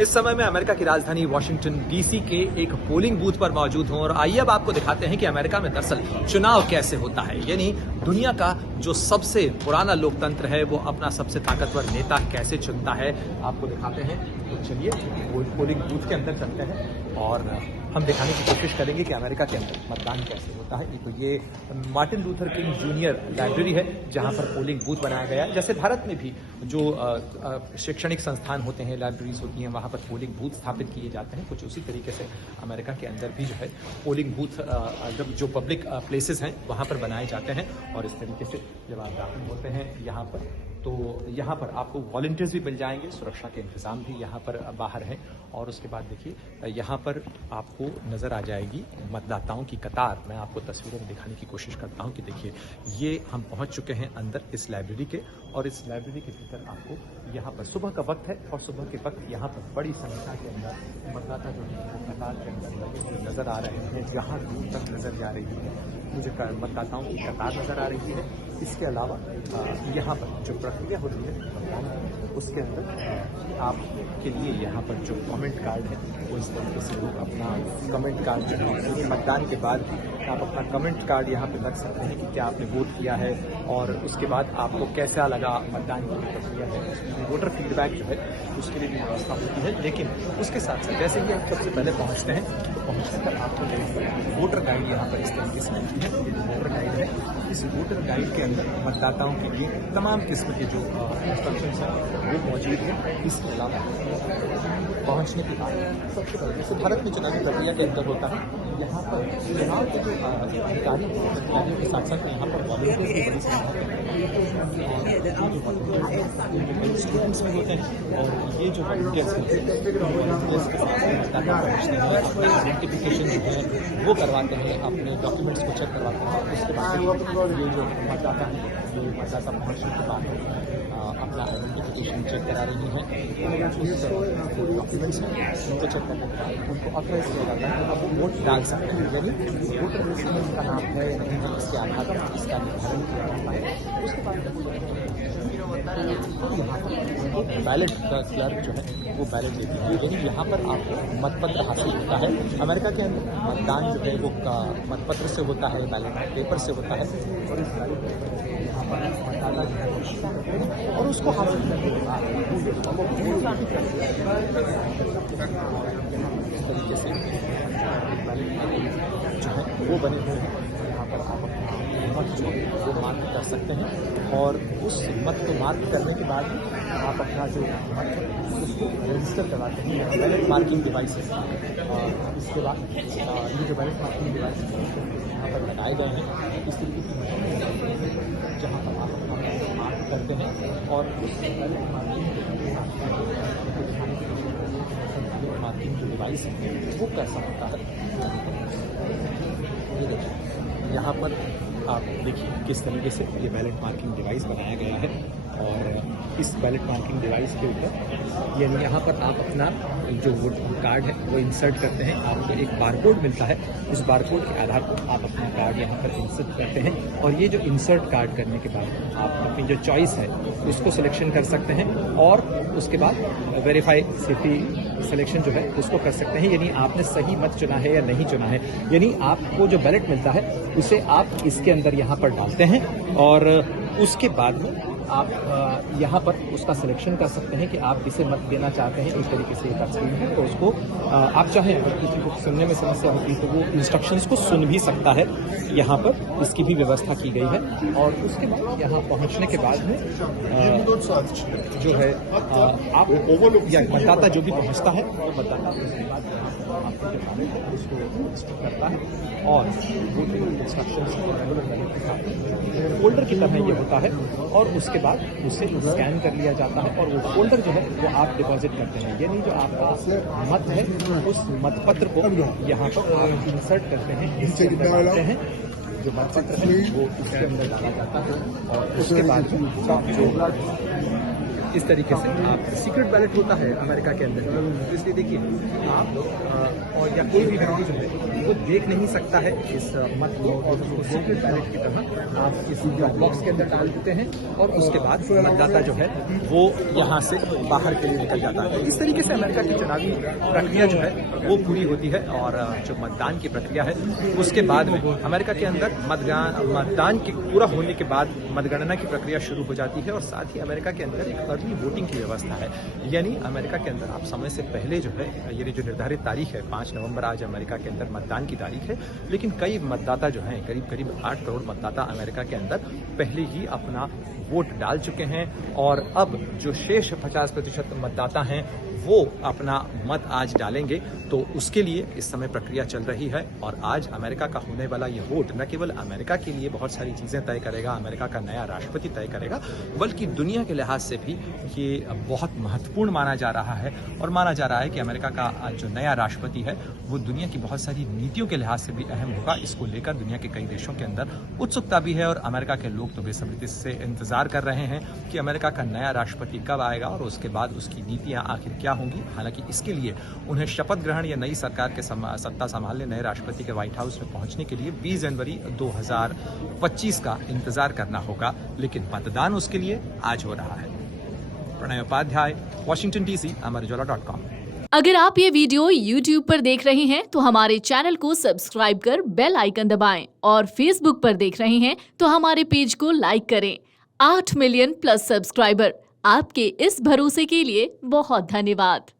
इस समय मैं अमेरिका की राजधानी वॉशिंगटन डीसी के एक पोलिंग बूथ पर मौजूद हूं और आइए अब आपको दिखाते हैं कि अमेरिका में दरअसल चुनाव कैसे होता है। यानी दुनिया का जो सबसे पुराना लोकतंत्र है वो अपना सबसे ताकतवर नेता कैसे चुनता है, आपको दिखाते हैं। तो चलिए पोलिंग बूथ के अंदर चलते हैं और हम दिखाने की कोशिश करेंगे कि अमेरिका के अंदर मतदान कैसे होता है। तो ये Martin Luther king junior library है जहां पर पोलिंग बूथ बनाया गया है। जैसे भारत में भी जो शैक्षणिक संस्थान होते हैं, लाइब्रेरीज होती हैं, वहां पर पोलिंग बूथ स्थापित किए जाते हैं। कुछ उसी तरीके से अमेरिका के अंदर भी जो है पोलिंग बूथ जो पब्लिक प्लेसेस हैं वहां पर बनाए जाते हैं। और इस तरीके से जब आप दाखिल होते हैं यहाँ पर, तो यहाँ पर आपको वॉलंटियर्स भी मिल जाएंगे, सुरक्षा के इंतजाम भी यहाँ पर बाहर हैं। और उसके बाद देखिए यहाँ पर आपको नज़र आ जाएगी मतदाताओं की कतार। मैं आपको तस्वीरों में दिखाने की कोशिश करता हूँ कि देखिए ये हम पहुँच चुके हैं अंदर इस लाइब्रेरी के, और इस लाइब्रेरी के भीतर आपको यहाँ पर सुबह का वक्त है और सुबह के वक्त यहाँ पर बड़ी संख्या के अंदर मतदाता जो है वो कतार के अंदर लगे हुए नज़र आ रहे हैं। जहाँ दूर तक नज़र जा रही है मुझे मतदाताओं की कतार नज़र आ रही है। इसके अलावा यहाँ पर जो प्रक्रिया होती है मतदान, उसके अंदर आपके लिए यहाँ पर जो कमेंट कार्ड है वो इस तरीके से लोग अपना कमेंट कार्ड जो है मतदान के बाद आप अपना कमेंट कार्ड यहाँ पे रख सकते हैं कि क्या आपने वोट किया है और उसके बाद आपको कैसा लगा मतदान की प्रक्रिया है। वोटर फीडबैक जो है उसके लिए भी व्यवस्था होती है। लेकिन उसके साथ साथ जैसे ही आप सबसे पहले पहुँचते हैं तो पहुँचने पर आपको वोटर गाइड यहाँ पर इस तरीके से मिलती है। वोटर गाइड है, इस वोटर गाइड के अंदर मतदाताओं के लिए तमाम किस्म के जो इंस्ट्रक्शंस हैं वो मौजूद हैं। इसके अलावा पहुंचने के बाद सबसे पहले जैसे भारत में चुनावी प्रक्रिया के अंदर होता है, यहाँ पर चुनाव के जो अधिकारी अधिकारियों के साथ साथ यहाँ पर वॉलंटियर्स की बड़ी संख्या स्टूडेंट्स भी होते हैं। और ये जो वॉलंटियर्स अपना आइडेंटिफिकेशन जो है वो करवाते हैं, अपने डॉक्यूमेंट्स को चेक करवाते हैं। उसके बाद ये जो मतदाता है ये मतदाता पहुँचने के बाद अपना आइडेंटिफिकेशन चेक करा रही हैं। डॉक्यूमेंट्स हैं उनको चेक करने के बाद उनको ऑथराइज किया जाता है, अब वो वोट डाल सकते हैं। यानी वोटर लिस्ट में उनका नाम है नहीं है, इसके आधार पर इसका निर्धारण किया जाता है। उसके बाद यहाँ पर बैलेट का क्लर्क जो है वो बैलेट देती है। यानी यहाँ पर आपको मतपत्र हासिल होता है। अमेरिका के अंदर मतदान जो है वो मतपत्र से होता है, बैलेट पेपर से होता है। और इस बैलेट यहाँ पर मतदाता जो है और उसको हासिल करने के बाद तरीके से जो है वो बने हुए हैं। यहाँ पर आप अपना मत जो है वो मार्क कर सकते हैं और उस मत को मार्क करने के बाद आप अपना जो मत है उसको रजिस्टर करवाते हैं बैलेट मार्किंग डिवाइसेस। इसके बाद ये जो बैलेट मार्किंग डिवाइस यहाँ पर लगाए गए हैं इस तरीके से जहाँ पर आप अपना मार्क करते हैं और उस बैलेट मार्किंग जो डिवाइस है वो कैसा होता है। ये देखिए यहाँ पर आप देखिए किस तरीके से ये बैलेट मार्किंग डिवाइस बनाया गया है। और इस बैलेट मार्किंग डिवाइस के ऊपर यानी यहाँ पर आप अपना जो वोट कार्ड है वो इंसर्ट करते हैं। आपको एक बारकोड मिलता है, उस बारकोड के आधार पर आप अपना कार्ड यहाँ पर इंसर्ट करते हैं। और ये जो इंसर्ट कार्ड करने के बाद आप अपनी जो चॉइस है उसको सिलेक्शन कर सकते हैं और उसके बाद वेरीफाई सेफ्टी सिलेक्शन जो है उसको कर सकते हैं। यानी आपने सही मत चुना है या नहीं चुना है। यानी आपको जो बैलेट मिलता है उसे आप इसके अंदर यहाँ पर डालते हैं और उसके बाद में आप यहाँ पर उसका सिलेक्शन कर सकते हैं कि आप किसे मत देना चाहते हैं। एक तरीके से एक स्क्रीन है तो उसको आप चाहें अगर किसी को सुनने में समस्या होती है तो वो इंस्ट्रक्शंस को सुन भी सकता है। यहाँ पर इसकी भी व्यवस्था की गई है। और उसके बाद यहाँ पहुँचने के बाद में जो है आप या मतदाता जो भी पहुँचता है वो मतदाता उसके बाद आपको जो कार्य है उसको रजिस्टर करता है और वो जो इंस्ट्रक्शंस फोल्डर की तरह ये होता है। और उसके बाद उसे स्कैन कर लिया जाता है और वो फोल्डर जो है वो आप डिपॉजिट करते हैं। यानी जो आपका मत है उस मतपत्र को यहाँ पर आप इंसर्ट करते हैं, इसके अंदर डालते हैं। जो मतपत्र है वो इसके अंदर डाला जाता है और उसके बाद जो इस तरीके से आप सीक्रेट बैलेट होता है अमेरिका के अंदर, तो इसलिए देखिए आप और या कोई भी व्यक्ति जो है वो देख नहीं सकता है इस मत को, और उसको सीक्रेट बैलेट की तरह आप इस बॉक्स के अंदर डाल देते हैं और उसके बाद मतदाता जो है वो यहाँ से बाहर के लिए निकल जाता है। तो इस तरीके से अमेरिका की चुनावी प्रक्रिया जो है वो पूरी होती है, और जो मतदान की प्रक्रिया है उसके बाद में अमेरिका के अंदर मतदान के पूरा होने के बाद मतगणना की प्रक्रिया शुरू हो जाती है, और साथ ही अमेरिका के अंदर एक अर्ली वोटिंग की व्यवस्था है। यानी अमेरिका के अंदर आप समय से पहले जो है, ये जो निर्धारित तारीख है 5 नवंबर आज अमेरिका के अंदर मतदान की तारीख है, लेकिन कई मतदाता जो हैं करीब 8 करोड़ मतदाता अमेरिका के अंदर पहले ही अपना वोट डाल चुके हैं, और अब जो शेष 50% मतदाता हैं वो अपना मत आज डालेंगे। तो उसके लिए इस समय प्रक्रिया चल रही है, और आज अमेरिका का होने वाला ये वोट न केवल अमेरिका के लिए बहुत सारी चीज़ें तय करेगा, अमेरिका का नया राष्ट्रपति तय करेगा, बल्कि दुनिया के लिहाज से भी ये बहुत महत्वपूर्ण माना जा रहा है। और माना जा रहा है कि अमेरिका का जो नया राष्ट्रपति है वो दुनिया की बहुत सारी नीतियों के लिहाज से भी अहम होगा। इसको लेकर दुनिया के कई देशों के अंदर उत्सुकता भी है, और अमेरिका के लोग तो बेसब्री से इंतजार कर रहे हैं कि अमेरिका का नया राष्ट्रपति कब आएगा और उसके बाद उसकी नीतियां आखिर क्या होंगी। हालांकि इसके लिए उन्हें शपथ ग्रहण या नई सरकार के सत्ता संभालने नए राष्ट्रपति के व्हाइट हाउस में पहुंचने के लिए 20 जनवरी 2025 का इंतजार करना होगा, लेकिन मतदान उसके लिए आज हो रहा है। प्रणय उपाध्याय, वॉशिंगटन डीसी, अमरउजाला.com। अगर आप ये वीडियो YouTube पर देख रहे हैं तो हमारे चैनल को सब्सक्राइब कर बेल आइकन दबाएं, और Facebook पर देख रहे हैं तो हमारे पेज को लाइक करें। 8 मिलियन प्लस सब्सक्राइबर, आपके इस भरोसे के लिए बहुत धन्यवाद।